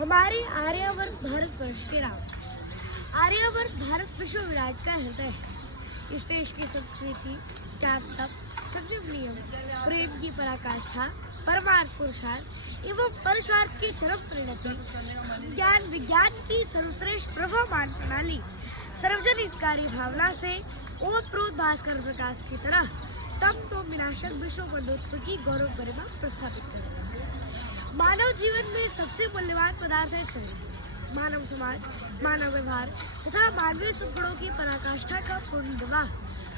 हमारे आर्यावर्त भारतवर्ष के राम। आर्यावर्त भारत विश्व विराट का हृदय है। इस देश की संस्कृति, त्याग, तप, संयम, नियम, प्रेम की पराकाष्ठा, परमार्थ पुरुषार्थ एवं परस्वार्थ की चरम परिणति, ज्ञान विज्ञान की सर्वश्रेष्ठ प्रभावमान प्रणाली, सार्वजनिक कार्य भावना से ओतप्रोत भास्कर प्रकाश की तरह तम तो विनाशक विश्व बंधुत्व की गौरव गरिमा प्रस्थापित करता है। मानव जीवन में सबसे मूल्यवान पदार्थ है शरीर। मानव समाज, मानव व्यवहार तथा मानवीय सुखगुणों की पराकाष्ठा का पूर्ण विवाह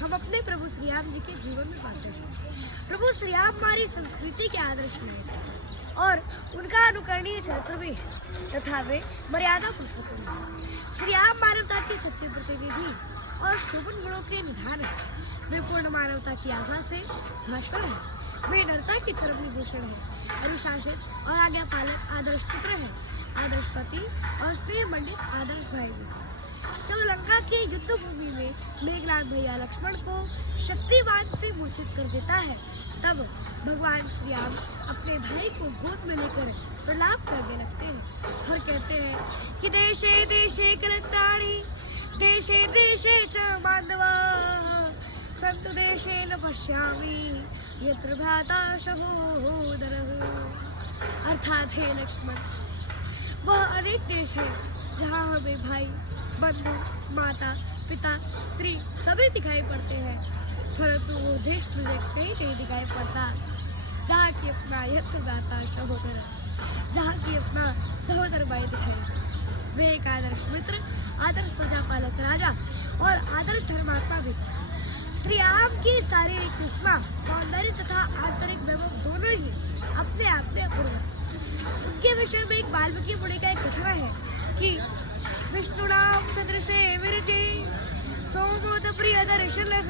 हम अपने प्रभु श्री राम जी के जीवन में पाते हैं। प्रभु श्री राम हमारी संस्कृति के आदर्श में और उनका अनुकरणीय चरित्र भी तथा वे मर्यादा पुरुषोत्तम हैं। श्री राम मानवता की सच्ची प्रतिनिधि और शोभन गुणों के निधान है। वे पूर्ण मानवता की आभा से भास्कर है। वे नरता की चरम विभूषण है। अनुशासित और आज्ञा पालक आदर्श पुत्र है। आदर्श पति और स्नेह मंडित आदर्श भाई भी। जब लंका के युद्ध भूमि में मेघनाथ भैया लक्ष्मण को शक्तिवान से मूर्छित कर देता है, तब भगवान श्री राम अपने भाई को गोद में लेकर प्रलाप करने लगते हैं और कहते हैं कि देशे देशे कलत्राणि, देशे देशे च बांधवा, संतु देशे न पश्यामि यत्र भ्राता सहोदरः। अर्थात हे लक्ष्मण, वह अनेक देश है जहाँ हमें भाई, बंधु, माता, पिता, स्त्री सभी दिखाई पड़ते हैं, परंतु वो देश मुझे कहीं नहीं दिखाई पड़ता जहाँ की अपना यत्रदाता सहोदर, जहाँ की अपना सहोदर भाई दिखाई। वे एक आदर्श मित्र, आदर्श प्रजापालक राजा और आदर्श धर्मात्मा भी। श्री राम की शारीरिक कुष्मा, सौंदर्य तथा आंतरिक वैभव दोनों ही अपने आप में अपूर्व। उनके विषय में एक वाल्मीकि मुनि का एक कथन है कि विष्णुनाम सदृशे विरजे सोमोद प्रिय दर्शनः,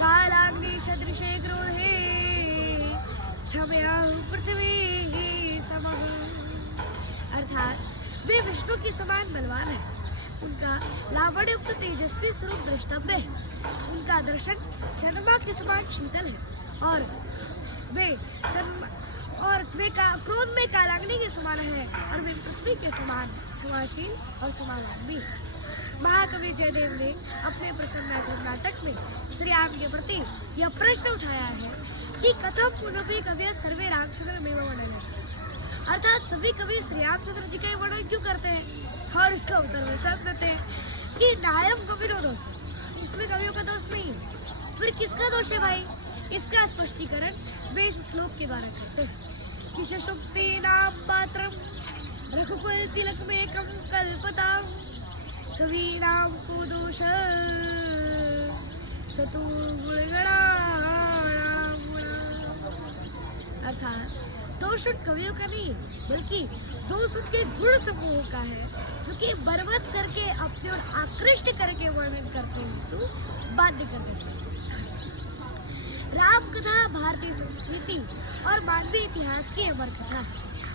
कालांगी सदृशे क्रोधे क्षमया पृथ्वी समः। अर्थात वे विष्णु के समान बलवान है। उनका लावण्युक्त तेजस्वी स्वरूप द्रष्टव्य है। उनका दर्शन चंद्रमा के समान शीतल है और वे क्रोध में कालाग्नि के समान है और वे पृथ्वी के समान क्षमाशील और समानात्मी है। महाकवि जयदेव ने अपने प्रसन्न नाटक में श्री राम के प्रति यह प्रश्न उठाया है कि कथम पुनः कवि सर्वे रामचंद्र में वर्णन है, अर्थात सभी कवि श्री रामचंद्र जी का वर्णन क्यों करते हैं। और इसका उत्तर वे सब देते हैं कि नायम कविरो दोष, इसमें कवियों का दोष नहीं है। फिर किसका दोष है भाई? इसका स्पष्टीकरण वे इस श्लोक के द्वारा करते हैं कि सुषुप्ति नाम पात्रम रघुकुल तिलक में कम कल्पताम, कवि राम को दोष सतु गुणगणा। अर्थात दोष उन कवियों का नहीं है, बल्कि दोष उनके गुण समूह का है, जो कि बरबस करके अपने और आकृष्ट करके वर्णन करते हैं तो बाध्य कर देते हैं। राम कथा भारतीय संस्कृति और मानवीय इतिहास की अमर कथा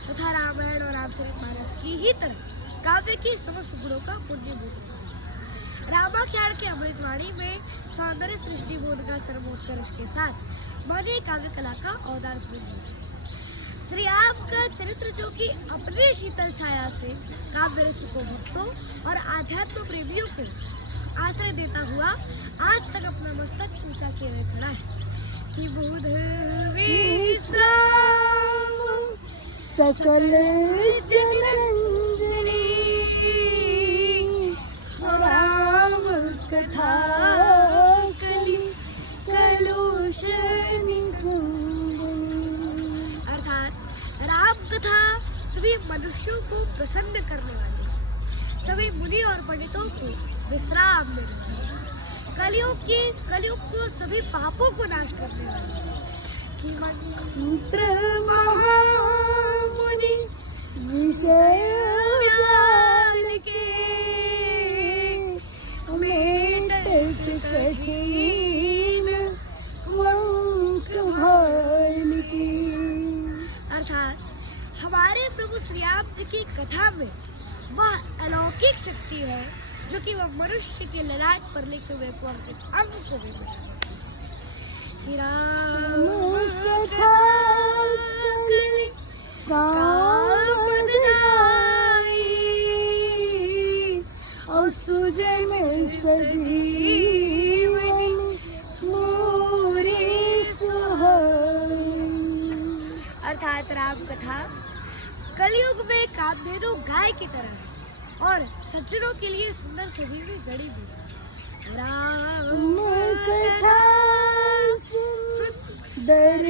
तथा रामायण और रामचरितमानस की ही तरह काव्य की समस्त गुणों का पुण्यभूत है। रामाख्यान के अमृतवाणी में सौंदर्य सृष्टि बोध का चरमोत्कर्ष के साथ मानवीय काव्य कला का अवतार है। श्री राम का चरित्र जो कि अपने शीतल छाया से काव्य रसिकों, भक्तों और आध्यात्म प्रेमियों को आश्रय देता हुआ आज तक अपना मस्तक ऊंचा किए हुए खड़ा है कि बुध विश्राम सकल जनंजनी, राम कथा कलि कलुष तथा सभी मनुष्यों को प्रसन्न करने वाले, सभी मुनि और पंडितों को विश्राम में रखने, कलयुग को सभी पापों को नाश करने वाले कि मंत्र महामुनि विषय व्याल के मेटत कठिन वंक की। अर्थात हमारे प्रभु श्री राम जी की कथा में वह अलौकिक शक्ति है जो कि वह मनुष्य के ललाट पर लिखे हुए अंग को भी राम कथा अर्थात राम कथा कलयुग में कामधेनु गाय की तरह है और सज्जनों के लिए सुंदर सजीवी जड़ी भी। राम कथा सुंदर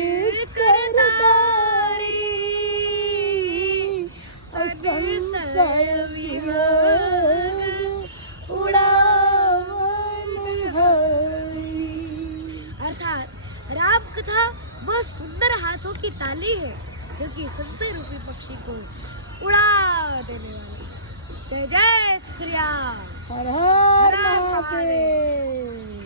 करतारी संसार वियोग उड़ावन हरी। अर्थात राम कथा वह सुंदर हाथों की ताली है जो कि संशय रूपी पक्षी को उड़ा देने वाली। जय जय श्री राम। हर हर महादेव।